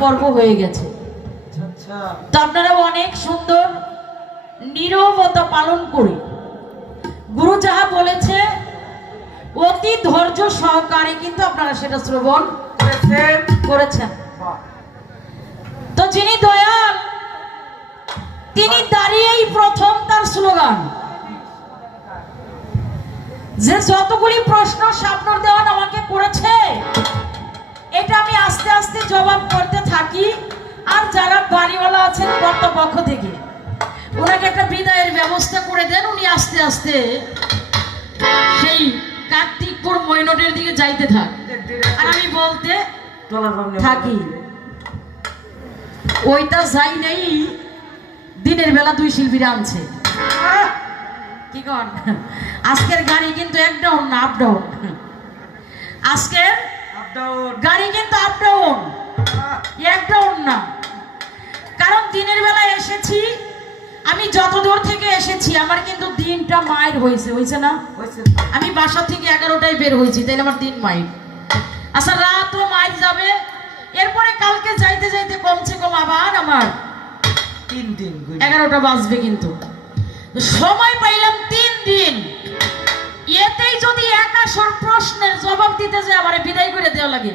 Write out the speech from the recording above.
পর্ব হয়ে গেছে। তো আপনারা অনেক সুন্দর নীরবতা পালন করে গুরু যাহা বলেছে অতি ধৈর্য সহকারে কিন্তু আপনারা সেটা শ্রবণ করেছেন। তো যিনি দয়াল তিনি দাঁড়িয়েই প্রথম তার স্লোগান যে যতগুলি প্রশ্ন শাবনূর দেওয়ান আমাকে করেছে এটা আমি আস্তে আস্তে জবাব করতে থাকি। আর যারা বাড়িওয়ালা আছেন কর্তৃপক্ষ থেকে ওনাকে একটা বিদায়ের ব্যবস্থা করে দেন, উনি আস্তে আস্তে সেই কার্তিকপুর মৈনটের দিকে যাইতে থাক আর আমি বলতে থাকি। ওইটা যাই নেই দিনের বেলা দুই শিল্পীরা আনছে কি কন আজকের গাড়ি কিন্তু এক ডাউন না আপ ডাউন, আজকের গাড়ি কিন্তু আপ ডাউন এক ডাউন না। কারণ দিনের বেলা এসেছি আমি যত দূর থেকে এসেছি আমার কিন্তু দিনটা মাইর হয়েছে না, আমি বাসা থেকে 11টায় বের হয়েছি তাইলে আমার দিন মাইর। আচ্ছা রাতও মাইর যাবে, এরপরে কালকে যাইতে যাইতে কমছে কম আবার আমার 3 দিন 11টা বাজবে, কিন্তু সময় পাইলাম 3 দিন। এতেই যদি একাশর প্রশ্নের জবাব দিতে যায় আমার বিদায় করে দেওয়া লাগে।